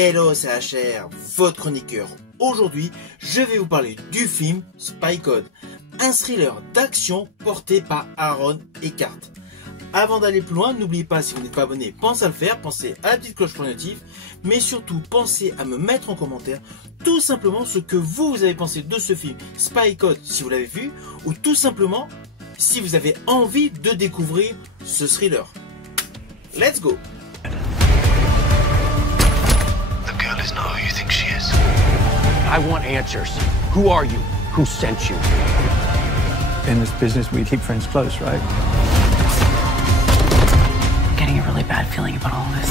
Hello, c'est HR, votre chroniqueur. Aujourd'hui, je vais vous parler du film Spy Code, un thriller d'action porté par Aaron Eckhart. Avant d'aller plus loin, n'oubliez pas, si vous n'êtes pas abonné, pensez à le faire, pensez à la petite cloche pour les notifs, mais surtout pensez à me mettre en commentaire tout simplement ce que vous avez pensé de ce film Spy Code, si vous l'avez vu, ou tout simplement si vous avez envie de découvrir ce thriller. Let's go! The girl is not who you think she is. I want answers. Who are you? Who sent you? In this business, we keep friends close, right? I'm getting a really bad feeling about all this.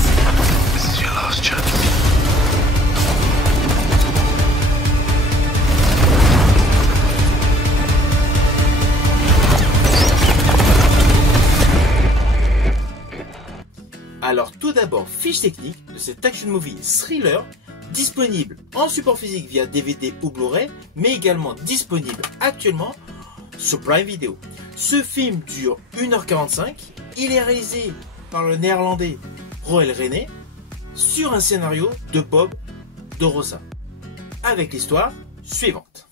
This is your last chance. Alors tout d'abord, fiche technique de cet action movie thriller, disponible en support physique via DVD ou Blu-ray, mais également disponible actuellement sur Prime Video. Ce film dure 1h45, il est réalisé par le néerlandais Roel René, sur un scénario de Bob de Rosa, avec l'histoire suivante.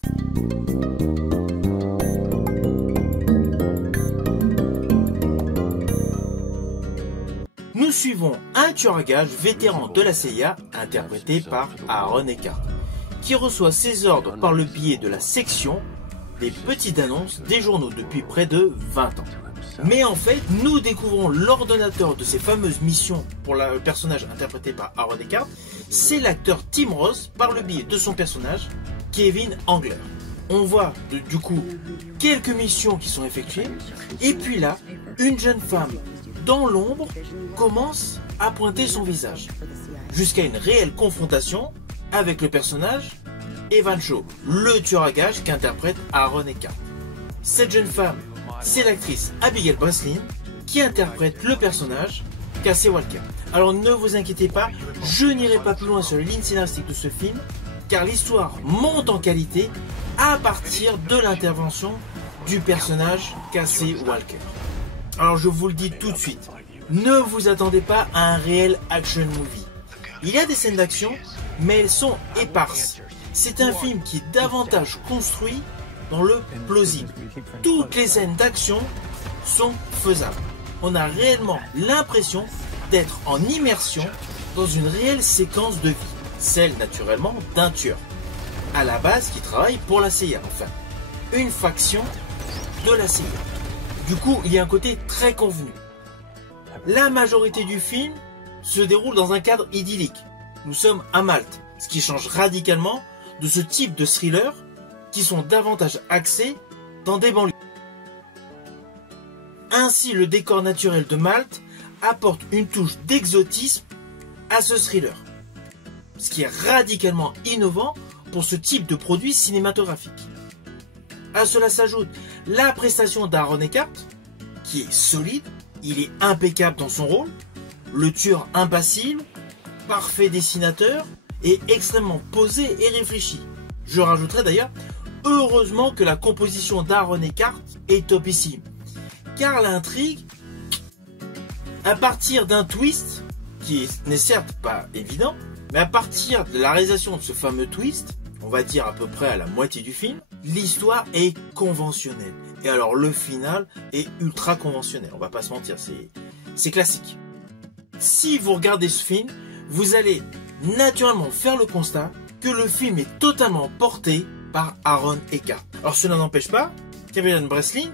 Nous suivons un tueur à gages vétéran de la CIA, interprété par Aaron Eckhart, qui reçoit ses ordres par le biais de la section des petites annonces des journaux depuis près de 20 ans. Mais en fait, nous découvrons l'ordonnateur de ces fameuses missions pour le personnage interprété par Aaron Eckhart, c'est l'acteur Tim Roth par le biais de son personnage, Kevin Angler. On voit du coup quelques missions qui sont effectuées, et puis là, une jeune femme dans l'ombre commence à pointer son visage, jusqu'à une réelle confrontation avec le personnage Evan Shaw, le tueur à gages qu'interprète Aaron Eckhart. Cette jeune femme, c'est l'actrice Abigail Breslin qui interprète le personnage Casey Walker. Alors ne vous inquiétez pas, je n'irai pas plus loin sur les lignes scénaristiques de ce film, car l'histoire monte en qualité à partir de l'intervention du personnage Casey Walker. Alors je vous le dis tout de suite, ne vous attendez pas à un réel action movie. Il y a des scènes d'action, mais elles sont éparses. C'est un film qui est davantage construit dans le plausible. Toutes les scènes d'action sont faisables. On a réellement l'impression d'être en immersion dans une réelle séquence de vie. Celle naturellement d'un tueur, à la base qui travaille pour la CIA, enfin, une faction de la CIA. Du coup, il y a un côté très convenu. La majorité du film se déroule dans un cadre idyllique. Nous sommes à Malte, ce qui change radicalement de ce type de thriller qui sont davantage axés dans des banlieues. Ainsi, le décor naturel de Malte apporte une touche d'exotisme à ce thriller, ce qui est radicalement innovant pour ce type de produit cinématographique. À cela s'ajoute la prestation d'Aaron Eckhart, qui est solide, il est impeccable dans son rôle, le tueur impassible, parfait dessinateur et extrêmement posé et réfléchi. Je rajouterai d'ailleurs, heureusement que la composition d'Aaron Eckhart est topissime, car l'intrigue, à partir d'un twist, qui n'est certes pas évident, mais à partir de la réalisation de ce fameux twist, on va dire à peu près à la moitié du film, l'histoire est conventionnelle. Et alors le final est ultra conventionnel, on va pas se mentir, c'est classique. Si vous regardez ce film, vous allez naturellement faire le constat que le film est totalement porté par Aaron Eckhart. Alors cela n'empêche pas qu'Abigail Breslin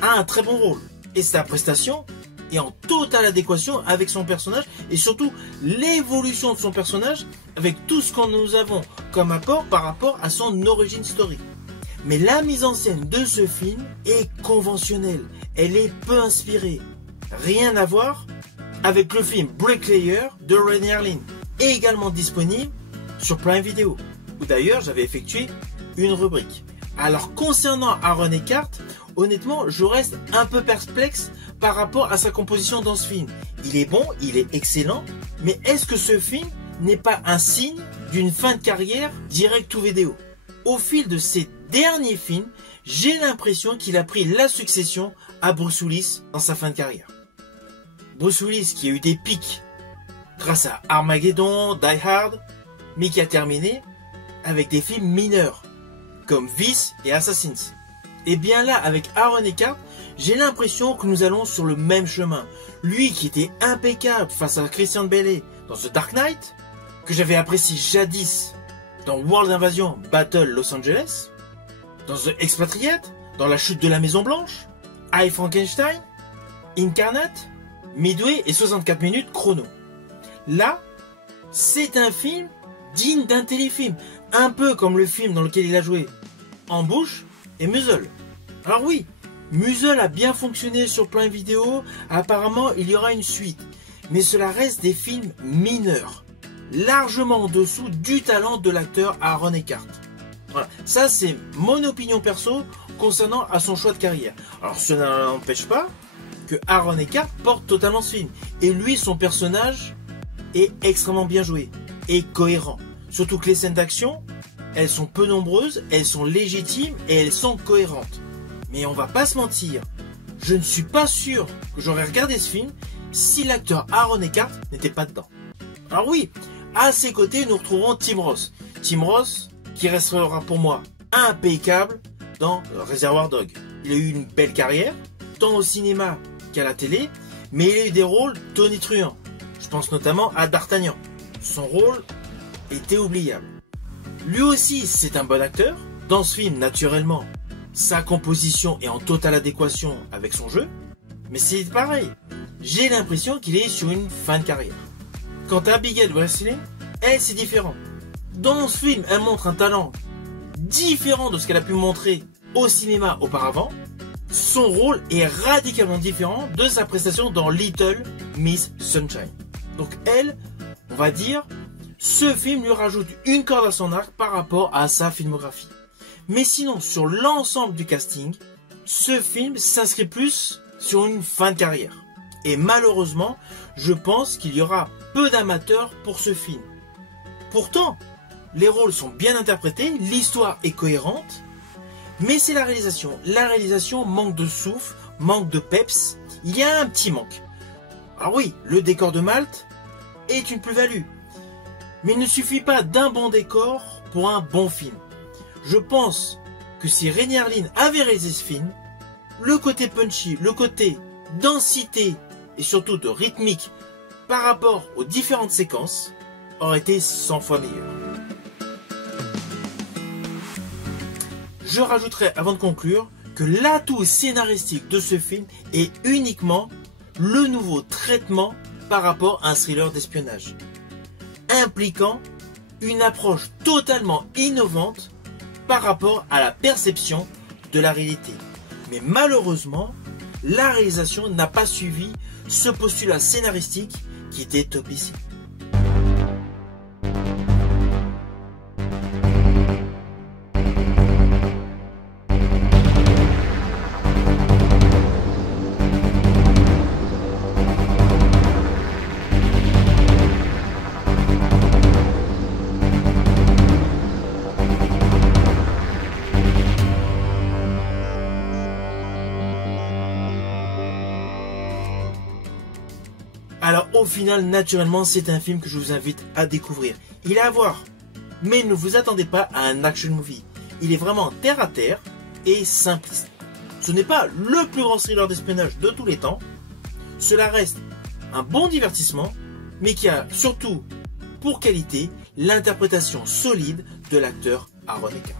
a un très bon rôle, et sa prestation est en totale adéquation avec son personnage, et surtout l'évolution de son personnage avec tout ce que nous avons comme apport par rapport à son origin story. Mais la mise en scène de ce film est conventionnelle, elle est peu inspirée. Rien à voir avec le film Bricklayer de Ray Harlin, également disponible sur Prime Video, où d'ailleurs j'avais effectué une rubrique. Alors concernant Aaron Eckhart, honnêtement je reste un peu perplexe par rapport à sa composition dans ce film. Il est bon, il est excellent, mais est-ce que ce film n'est pas un signe d'une fin de carrière direct ou vidéo? Au fil de ses derniers films, j'ai l'impression qu'il a pris la succession à Bruce Willis dans sa fin de carrière. Bruce Willis qui a eu des pics grâce à Armageddon, Die Hard, mais qui a terminé avec des films mineurs, comme Vice et Assassins. Et bien là, avec Aaron Eckhart, j'ai l'impression que nous allons sur le même chemin. Lui qui était impeccable face à Christian Bale dans The Dark Knight, que j'avais apprécié jadis dans World Invasion Battle Los Angeles, dans The Expatriate, dans La Chute de la Maison Blanche, I Frankenstein, Incarnate, Midway et 64 minutes chrono. Là, c'est un film digne d'un téléfilm, un peu comme le film dans lequel il a joué Embouche et Muzzle. Alors oui, Muzzle a bien fonctionné sur Prime Video, apparemment il y aura une suite, mais cela reste des films mineurs, largement en dessous du talent de l'acteur Aaron Eckhart. Voilà, ça c'est mon opinion perso concernant à son choix de carrière. Alors cela n'empêche pas que Aaron Eckhart porte totalement ce film, et lui son personnage est extrêmement bien joué et cohérent. Surtout que les scènes d'action, elles sont peu nombreuses, elles sont légitimes et elles sont cohérentes. Mais on va pas se mentir, je ne suis pas sûr que j'aurais regardé ce film si l'acteur Aaron Eckhart n'était pas dedans. Alors oui, à ses côtés nous retrouverons Tim Roth. Tim Roth qui restera pour moi impeccable dans Reservoir Dogs. Il a eu une belle carrière, tant au cinéma qu'à la télé, mais il a eu des rôles tonitruants. Je pense notamment à D'Artagnan. Son rôle était oubliable. Lui aussi, c'est un bon acteur. Dans ce film, naturellement, sa composition est en totale adéquation avec son jeu. Mais c'est pareil. J'ai l'impression qu'il est sur une fin de carrière. Quant à Abigail Breslin, elle, c'est différent. Dans ce film, elle montre un talent différent de ce qu'elle a pu montrer au cinéma auparavant. Son rôle est radicalement différent de sa prestation dans Little Miss Sunshine. Donc elle, on va dire, ce film lui rajoute une corde à son arc par rapport à sa filmographie. Mais sinon, sur l'ensemble du casting, ce film s'inscrit plus sur une fin de carrière. Et malheureusement, je pense qu'il y aura peu d'amateurs pour ce film. Pourtant, les rôles sont bien interprétés, l'histoire est cohérente, mais c'est la réalisation. La réalisation manque de souffle, manque de peps, il y a un petit manque. Alors oui, le décor de Malte est une plus-value, mais il ne suffit pas d'un bon décor pour un bon film. Je pense que si Renny Harlin avait réalisé ce film, le côté punchy, le côté densité et surtout de rythmique par rapport aux différentes séquences aurait été 100 fois meilleur. Je rajouterai avant de conclure que l'atout scénaristique de ce film est uniquement le nouveau traitement par rapport à un thriller d'espionnage, impliquant une approche totalement innovante par rapport à la perception de la réalité. Mais malheureusement, la réalisation n'a pas suivi ce postulat scénaristique qui était topissime. Alors au final, naturellement, c'est un film que je vous invite à découvrir. Il est à voir, mais ne vous attendez pas à un action movie. Il est vraiment terre à terre et simpliste. Ce n'est pas le plus grand thriller d'espionnage de tous les temps. Cela reste un bon divertissement, mais qui a surtout pour qualité l'interprétation solide de l'acteur Aaron Eckhart.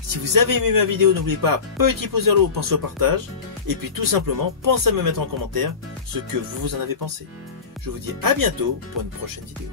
Si vous avez aimé ma vidéo, n'oubliez pas, petit pouce vers le haut, pensez au partage. Et puis tout simplement, pensez à me mettre en commentaire ce que vous en avez pensé. Je vous dis à bientôt pour une prochaine vidéo.